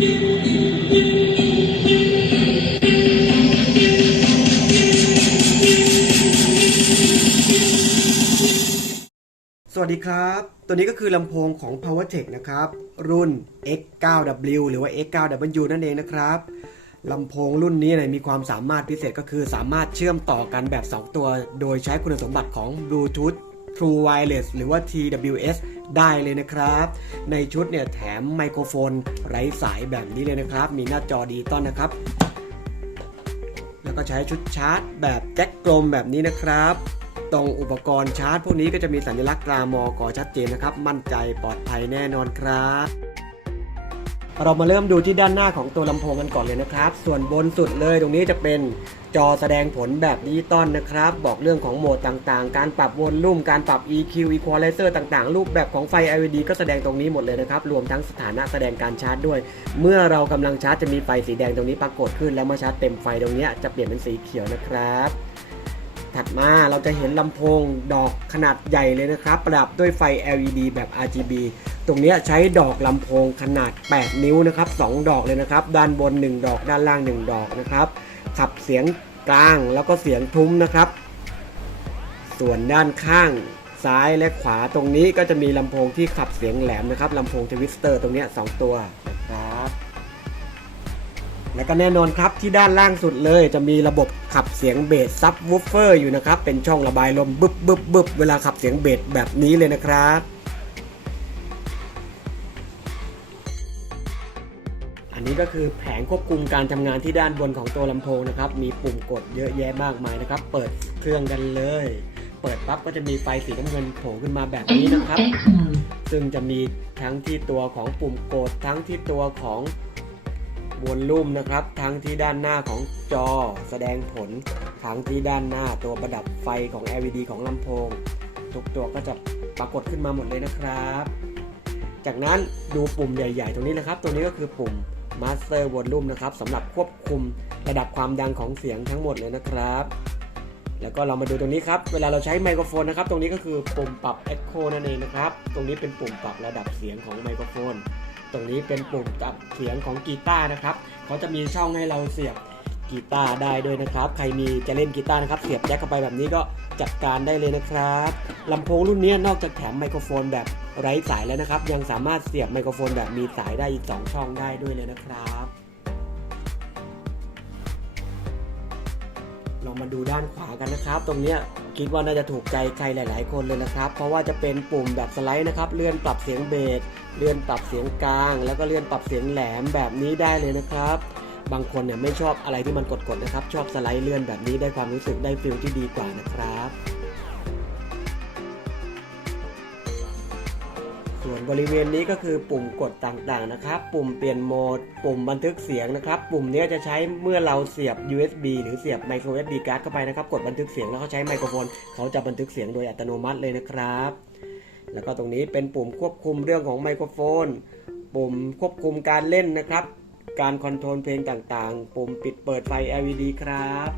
สวัสดีครับ ตัวนี้ก็คือลำโพงของ PowerTech นะครับ รุ่น X9W หรือว่า X9W นั่นเองนะครับลำโพงรุ่นนี้เนี่ยมีความสามารถพิเศษก็คือสามารถเชื่อมต่อกันแบบ 2 ตัว โดยใช้คุณสมบัติของ Bluetooth True Wireless หรือว่า TWS ได้เลยนะครับ ในชุดเนี่ยแถมไมโครโฟนไร้สายแบบนี้เลยนะครับ มีหน้าจอดิจิตอนนะครับ แล้วก็ใช้ชุดชาร์จแบบแจ็คกลมแบบนี้นะครับตรงอุปกรณ์ชาร์จ พวกนี้ก็จะมีสัญลักษณ์ตรามอกอชัดเจนนะครับ มั่นใจปลอดภัยแน่นอนครับ เรามาเริ่มดูที่ด้านหน้าของตัวลำโพงกันก่อนเลยนะครับ ส่วนบนสุดเลยตรงนี้จะเป็นจอแสดงผลแบบดิจิตอลนะครับ บอกเรื่องของโหมดต่างๆ การปรับวอลลุ่ม การปรับ EQ Equalizer ต่างๆ รูปแบบของไฟ LED ก็แสดงตรงนี้หมดเลยนะครับ รวมทั้งสถานะแสดงการชาร์จด้วย เมื่อเรากำลังชาร์จจะมีไฟสีแดงตรงนี้ปรากฏขึ้น แล้วเมื่อชาร์จเต็มไฟตรงนี้จะเปลี่ยนเป็นสีเขียวนะครับถัดมาเราจะเห็นลำโพงดอกขนาดใหญ่เลยนะครับ ประดับด้วยไฟ LED แบบ RGB ตรงนี้ใช้ดอกลำโพงขนาด 8 นิ้วนะครับ 2 ดอกเลยนะครับ ด้านบน 1 ดอก ด้านล่าง 1 ดอกนะครับ ขับเสียงกลางแล้วก็เสียงทุ้มนะครับ ส่วนด้านข้างซ้ายและขวาตรงนี้ก็จะมีลำโพงที่ขับเสียงแหลมนะครับลำโพงทวิสเตอร์ตรงนี้ยสองตัวนะครับ และก็แน่นอนครับที่ด้านล่างสุดเลยจะมีระบบขับเสียงเบสซับวูฟเฟอร์อยู่นะครับ เป็นช่องระบายลมบึบบึบบึบเวลาขับเสียงเบสแบบนี้เลยนะครับ อันนี้ก็คือแผงควบคุมการทำงานที่ด้านบนของตัวลำโพงนะครับ มีปุ่มกดเยอะแยะมากมายนะครับ เปิดเครื่องกันเลย เปิดปั๊บก็จะมีไฟสีน้ำเงินโผล่ขึ้นมาแบบนี้นะครับ ซึ่งจะมีทั้งที่ตัวของปุ่มกดทั้งที่ตัวของวอลลุ่มนะครับ ทั้งที่ด้านหน้าของจอแสดงผล ทั้งที่ด้านหน้าตัวประดับไฟของ LED ของลำโพง ทุกตัวก็จะปรากฏขึ้นมาหมดเลยนะครับ จากนั้นดูปุ่มใหญ่ ๆ ตรงนี้นะครับ ตัวนี้ก็คือปุ่ม Master Volume นะครับสำหรับควบคุมระดับความดังของเสียงทั้งหมดเลยนะครับ แล้วก็เรามาดูตรงนี้ครับ เวลาเราใช้ไมโครโฟนนะครับ ตรงนี้ก็คือปุ่มปรับ Echo นั่นเองนะครับ ตรงนี้เป็นปุ่มปรับระดับเสียงของไมโครโฟน ตรงนี้เป็นปุ่มปรับเสียงของกีตาร์นะครับ เขาจะมีช่องให้เราเสียบกีตาร์ได้ด้วยนะครับ ใครมีจะเล่นกีตาร์นะครับเสียบแจ็คเข้าไปแบบนี้ก็จัดการได้เลยนะครับลำโพงรุ่นนี้นอกจากแถมไมโครโฟนแบบ ไร้สายแล้วนะครับ ยังสามารถเสียบไมโครโฟนแบบมีสายได้อีก 2 ช่องได้ด้วยเลยนะครับเรามาดูด้านขวากันนะครับ ตรงเนี้ยคิดว่าน่าจะถูกใจใครหลาย ๆ คนเลยนะครับ เพราะว่าจะเป็นปุ่มแบบสไลด์นะครับ เลื่อนปรับเสียงเบส เลื่อนปรับเสียงกลาง แล้วก็เลื่อนปรับเสียงแหลมแบบนี้ได้เลยนะครับบางคนเนี่ยไม่ชอบอะไรที่มันกดๆนะครับ ชอบสไลด์เลื่อนแบบนี้ได้ความรู้สึกได้ฟิลที่ดีกว่านะครับ บริเวณนี้ก็คือปุ่มกดต่างๆนะครับ ปุ่มเปลี่ยนโหมด ปุ่มบันทึกเสียงนะครับ ปุ่มเนี้ยจะใช้เมื่อเราเสียบ USB หรือเสียบ micro SD card เข้าไปนะครับ กดบันทึกเสียงแล้วเขาใช้ไมโครโฟน เขาจะบันทึกเสียงโดยอัตโนมัติเลยนะครับ แล้วก็ตรงนี้เป็นปุ่มควบคุมเรื่องของไมโครโฟน ปุ่มควบคุมการเล่นนะครับ การคอนโทรลเพลงต่างๆ ปุ่มปิดเปิดไฟ LED ครับ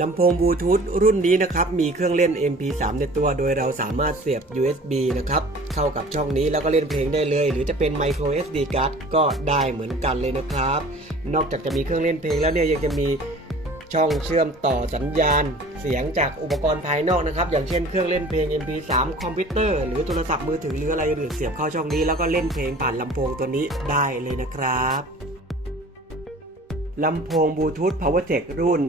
ลำโพงบลูทูธรุ่นนี้นะครับมีเครื่องเล่น MP3 ในตัว โดยเราสามารถเสียบ USB นะครับเข้ากับช่องนี้แล้วก็เล่นเพลงได้เลย หรือจะเป็น micro SD card ก็ได้เหมือนกันเลยนะครับ นอกจากจะมีเครื่องเล่นเพลงแล้วเนี่ยยังจะมีช่องเชื่อมต่อสัญญาณ เสียงจากอุปกรณ์ภายนอกนะครับ อย่างเช่นเครื่องเล่นเพลง MP3 คอมพิวเตอร์หรือโทรศัพท์มือถือหรืออะไรอื่นเสียบเข้าช่องนี้ แล้วก็เล่นเพลงผ่านลำโพงตัวนี้ได้เลยนะครับลำโพงบลูทูธ PowerTech รุ่น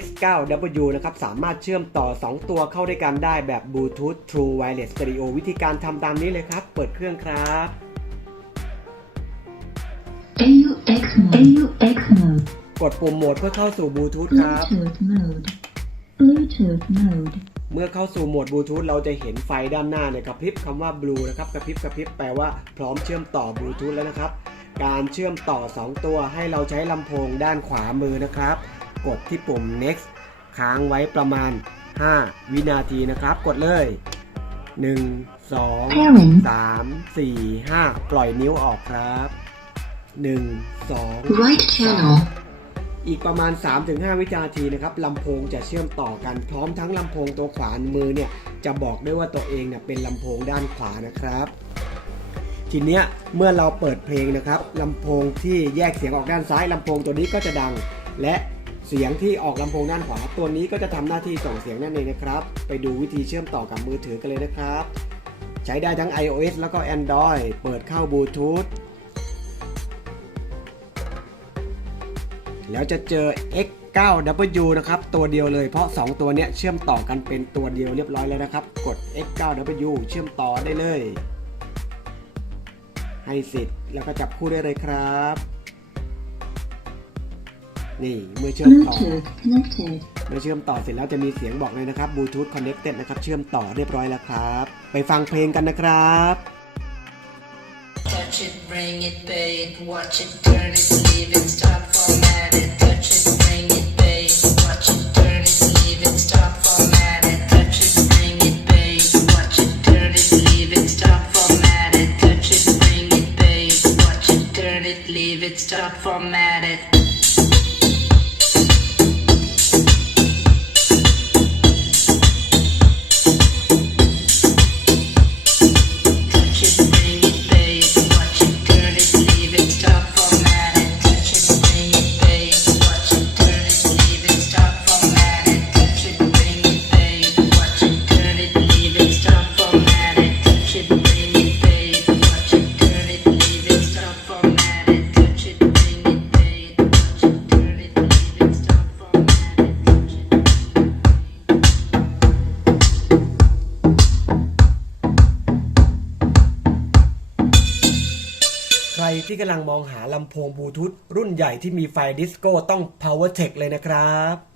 X9W นะครับสามารถเชื่อมต่อ 2 ตัวเข้าด้วยกันได้แบบ Bluetooth True Wireless Stereo วิธีการทำตามนี้เลยครับ เปิดเครื่องครับ AUX mode. AUX mode. กดปุ่มโหมดเพื่อเข้าสู่บลูทูธครับ Bluetooth mode. Bluetooth mode. เมื่อเข้าสู่โหมดบลูทูธเราจะเห็นไฟด้านหน้าเนี่ยกระพริบคำว่า blue นะครับกระพริบกระพริบแปลว่าพร้อมเชื่อมต่อบลูทูธแล้วนะครับ การเชื่อมต่อ 2 ตัวให้เราใช้ลำโพงด้านขวามือนะครับ กดที่ปุ่ม next ค้างไว้ประมาณ 5 วินาทีนะครับ กดเลย 1 2 Pairing. 3 4 5 ปล่อยนิ้วออกครับ 1 2 Right channel. อีกประมาณ 3-5 วินาทีนะครับลำโพงจะเชื่อมต่อกันพร้อมทั้งลำโพงตัวขวามือเนี่ยจะบอกด้วยว่าตัวเองเนี่ยเป็นลำโพงด้านขวานะครับ ทีเนี้ยเมื่อเราเปิดเพลงนะครับลำโพงที่แยกเสียงออกด้านซ้ายลำโพงตัวนี้ก็จะดัง และ เสียงที่ออกลำโพงด้านขวาตัวนี้ก็จะทำหน้าที่ส่งเสียงนั่นเองนะครับ ไปดูวิธีเชื่อมต่อกับมือถือกันเลยนะครับ ใช้ได้ทั้ง iOS แล้วก็ Android เปิดเข้าบลูทูธแล้วจะเจอ X9W นะครับ ตัวเดียวเลยเพราะ 2 ตัวเนี้ยเชื่อมต่อกันเป็นตัวเดียวเรียบร้อยแล้วนะครับ กด X9W เชื่อมต่อได้เลย ให้สิทธิ์แล้วก็จับคู่ได้เลยครับ นี่เมื่อเชื่อมต่อ Bluetooth connected. เมื่อเชื่อมต่อเสร็จแล้วจะมีเสียงบอกเลยนะครับ Bluetooth connected นะครับ เชื่อมต่อเรียบร้อยแล้วครับ ไปฟังเพลงกันนะครับ Touch it, bring it, pay it, watch it, turn it, leave it, stop, format it. Touch it, bring it, pay it, watch it, turn it, leave it, stop, format it. Touch it, bring it, pay it, watch it, turn it, leave it, stop, format it. Touch it, bring it, pay it, watch it, turn it, leave it, stop, format กำลังมองหาลำโพงบลูทูธรุ่นใหญ่ที่มีไฟดิสโก้ต้อง PowerTech เลยนะครับ